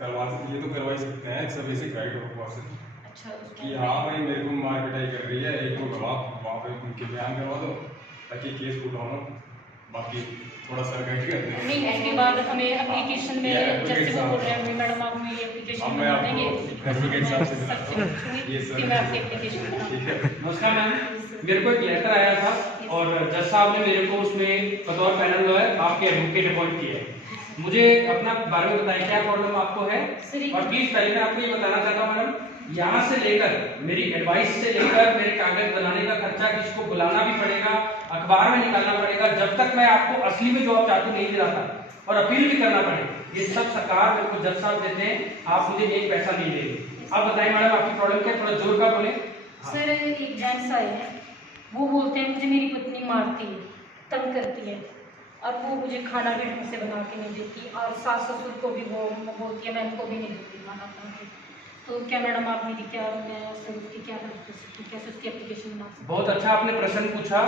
करवा सकते, ये तो करवा ही सकते हैं, सब बेसिक राइट हो पास अच्छा कि हाँ भाई मेरे को मार पिटाई कर रही है, एक तो गवाह वहाँ पे उनके बयान करवा दो ताकि केस उठाओ ना, बाकी थोड़ा सरकारी कर दें। नहीं, उसके बाद हमें एप्लीकेशन में जैसे वो बोल रहे हैं मैडम आप मेरी एप्लीकेशन बना देंगे, एडवोकेट साहब से मिलाता हूँ ये फिर मैं आपकी एप्लीकेशन बना ठीक है। नमस्कार मैम, मेरे को एक लेटर आया था और जज साहब ने मेरे को उसमें बतौर पैनल लॉयर आपके एडवोकेट अपॉइंट किया है। मुझे अपना बारे में बताएं क्या प्रॉब्लम आपको है, और प्लीज पहले मैं आपको ये बताना चाहता हूँ मैडम, यहाँ से लेकर मेरी एडवाइस से लेकर मेरे कागज बनाने का खर्चा, किसको बुलाना भी पड़ेगा, अखबार में निकालना पड़ेगा, जब तक मैं आपको असली में जो आप चाहते नहीं दिलाता, और अपील भी करना पड़े, ये सब सरकार मेरे को जज साहब देते हैं, आप मुझे एक पैसा नहीं देंगे। आप बताइए मैडम आपकी प्रॉब्लम क्या है, थोड़ा जोर का बोले। सर एक जेंट्स आए हैं, वो बोलते हैं मुझे मेरी पत्नी मारती है, तंग करती है, और वो मुझे खाना भी ढंग से बना के नहीं देती, और सास ससुर को भी वो बोलती है मैं उनको भी नहीं देती खाना बना के। तो क्या मैडम आप मेरी क्या मैं उसकी क्या हेल्प कर सकती हूँ, कैसे उसकी एप्लीकेशन बना सकती हूँ? बहुत अच्छा आपने प्रश्न पूछा,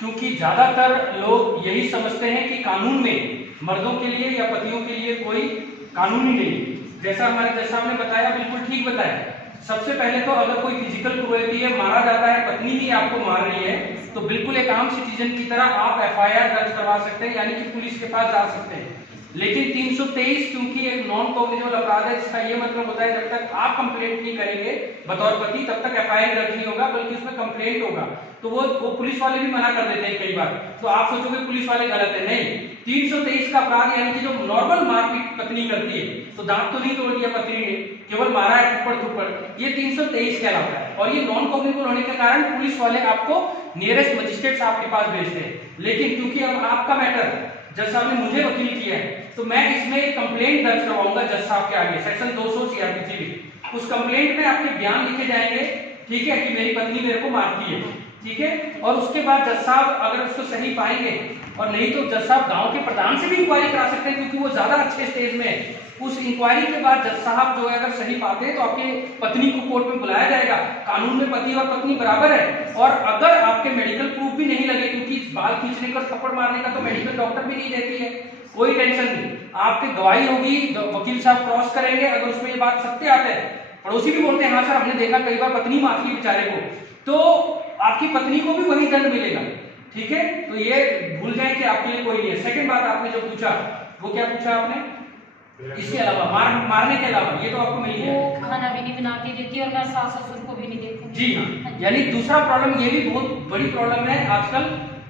क्योंकि ज्यादातर लोग यही समझते हैं कि कानून में मर्दों के लिए या पतियों के लिए कोई कानून ही नहीं। जैसा हमारे जज साहब ने बताया, बिल्कुल ठीक बताया। सबसे पहले तो अगर कोई फिजिकल क्रूएल्टी है, मारा जाता है, पत्नी ही आपको मार रही है, तो बिल्कुल एक आम सिटीजन की तरह आप एफआईआर दर्ज करवा सकते हैं, यानी कि पुलिस के पास जा सकते हैं। लेकिन 323 क्योंकि एक नॉन कॉग्निजेबल अपराध है, जिसका ये मतलब होता है जब तक आप कंप्लेंट नहीं करेंगे बतौर पति तब तक एफआईआर दर्ज नहीं होगा, बल्कि उसमें कंप्लेंट होगा। तो वो पुलिस वाले भी मना कर देते हैं कई बार, तो आप सोचोगे पुलिस वाले गलत है, नहीं। 323 का अपराध यानी कि जो नॉर्मल मारपीट पत्नी करती है, तो दांत तो नहीं तोड़ दिया पत्नी ने, केवल मारा है थप्पड़ थप्पड़, ये 323 कहलाता है। और ये नॉन कॉग्निजेबल होने के कारण पुलिस वाले आपको नियरेस्ट मजिस्ट्रेट साहब के पास भेजते हैं। लेकिन क्योंकि अब आपका मैटर जज साहब ने मुझे वकील किया है, तो मैं इसमें एक कंप्लेंट दर्ज करवाऊंगा जज साहब के आगे, सेक्शन 200 सीआरपीसी में। उस कंप्लेंट में आपके बयान लिखे जाएंगे, ठीक है, कि मेरी पत्नी मेरे को मारती है, ठीक है। और उसके बाद जज साहब अगर उसको सही पाएंगे, और नहीं तो जज साहब गांव के प्रधान से भी इंक्वायरी करा सकते हैं, क्योंकि वो ज्यादा अच्छे स्टेज में है। उस इंक्वायरी के बाद जज साहब जो है अगर सही पाते हैं तो आपके पत्नी को कोर्ट में बुलाया जाएगा। कानून में पति और पत्नी बराबर है। और अगर आपके मेडिकल प्रूफ भी नहीं लगे, क्योंकि बाल खींचने का थप्पड़ मारने का तो मेडिकल डॉक्टर भी नहीं देती है, कोई टेंशन नहीं, आपकी गवाही होगी, वकील साहब क्रॉस करेंगे, अगर उसमें ये बात सत्य आता है, पड़ोसी भी बोलते हैं हाँ सर हमने देखा कई बार पत्नी मारती है बेचारे को, तो आपकी पत्नी को भी वही दंड मिलेगा, ठीक है। तो ये भूल जाए कि आपके लिए कोई नहीं है। सेकंड बात आपने जो पूछा, वो क्या पूछा आपने, इसके अलावा मारने के अलावा ये तो आपको मिल गया, वो खाना भी नहीं बना के देती और मैं सास ससुर को भी नहीं देती। जी हाँ, यानी दूसरा प्रॉब्लम ये भी बहुत बड़ी प्रॉब्लम है आजकल,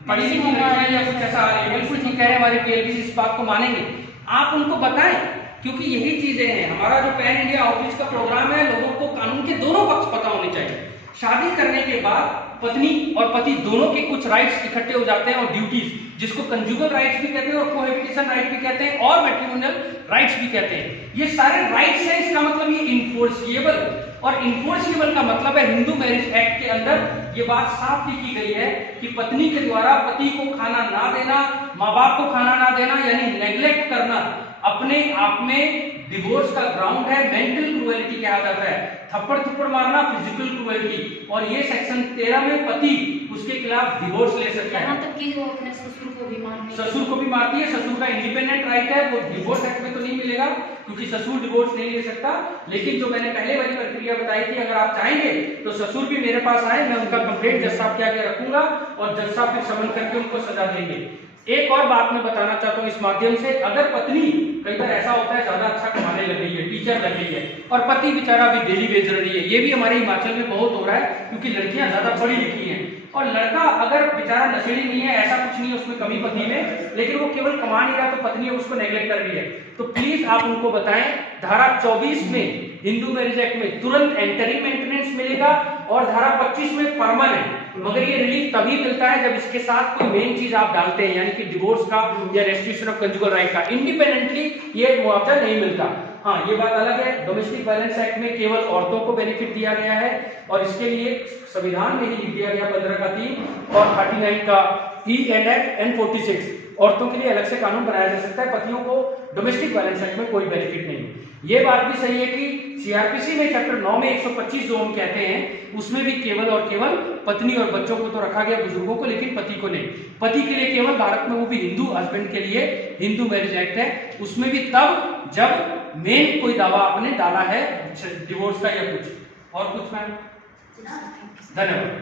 पढ़ी लिखी लड़कियां या कुछ ऐसा आ रही है। बिल्कुल ठीक कह रहे हैं, हमारे पीएलबी इस बात को मानेंगे, आप उनको बताएं, क्योंकि यही चीजें हैं। हमारा जो पैन इंडिया आउटरीच का प्रोग्राम है, लोगों को कानून के दोनों पक्ष पता होने चाहिए। शादी करने के बाद पत्नी और पति दोनों के कुछ राइट्स इकट्ठे हो जाते हैं, और ड्यूटीज, जिसको कंजुगल राइट्स भी कहते हैं और कोहैबिटेशन राइट भी कहते हैं और मैट्रिमोनियल राइट्स भी कहते हैं। ये सारे राइट्स हैं, इसका मतलब ये इन्फोर्सिएबल, और इन्फोर्सिएबल का मतलब है हिंदू मैरिज एक्ट के अंदर ये बात साफ लिखी गई है कि पत्नी के द्वारा पति को खाना ना देना, माँ बाप को खाना ना देना, यानी नेग्लेक्ट करना, अपने आप में डिवोर्स का ग्राउंड है, मेंटल क्रूएलिटी कहा जाता है। थप्पड़ थप्पड़ मारना फिजिकल क्रूएलिटी, और ये सेक्शन 13 में पति उसके खिलाफ डिवोर्स ले सकता है। यहाँ तक कि वो अपने ससुर को भी मारती है, ससुर को भी मारती है, ससुर का इंडिपेंडेंट राइट है, वो डिवोर्स एक्ट में तो नहीं मिलेगा, क्योंकि ससुर डिवोर्स नहीं ले सकता। लेकिन जो मैंने पहले वाली प्रक्रिया बताई थी, अगर आप चाहेंगे तो ससुर भी मेरे पास आए, मैं उनका कंप्लेंट जज साहब के आगे रखूंगा, और जज साहब फिर समन करके उनको सजा देंगे। एक और बात मैं बताना चाहता हूँ इस माध्यम से, अगर पत्नी, कई बार ऐसा होता है ज्यादा अच्छा कमाने लग गई है, टीचर लग गई है, और पति बेचारा भी डेली वेज रही है, ये भी हमारे हिमाचल में बहुत हो रहा है, क्योंकि लड़कियां ज्यादा पढ़ी लिखी हैं, और लड़का अगर बेचारा नशेड़ी नहीं है, ऐसा कुछ नहीं है उसमें कमी पत्नी में, लेकिन वो केवल कमा नहीं रहा, तो पत्नी उसको नेग्लेक्ट कर रही है, तो प्लीज आप उनको बताएं, धारा 24 में हिंदू मैरिज एक्ट में तुरंत एंटरिंग मेंटेनेंस मिलेगा, और धारा 25 में परमानेंट, मगर ये रिलीफ तभी मिलता है जब इसके साथ कोई मेन चीज आप डालते हैं, यानी कि डिवोर्स का या रेस्ट्रिक्शन ऑफ कंजुगल राइट का। इंडिपेंडेंटली ये मुआवजा नहीं मिलता। हाँ, ये बात अलग है, डोमेस्टिक वायलेंस एक्ट में केवल औरतों को बेनिफिट दिया गया है, और इसके लिए संविधान में ही लिख दिया गया 15 का 3 और 39 का ई एंड एफ एंड 46 औरतों के लिए अलग से कानून बनाया जा सकता है, पतियों को डोमेस्टिक वायलेंस एक्ट में कोई बेनिफिट नहीं है। ये बात भी सही है कि सीआरपीसी में चैप्टर 9 में 125 जो हम कहते हैं उसमें भी केवल और केवल पत्नी और बच्चों को तो रखा गया, बुजुर्गों को, लेकिन पति को नहीं। पति के लिए केवल भारत में वो भी हिंदू हस्बैंड के लिए हिंदू मैरिज एक्ट है, उसमें भी तब जब मेन कोई दावा आपने डाला है डिवोर्स का या कुछ और कुछ। मैम धन्यवाद।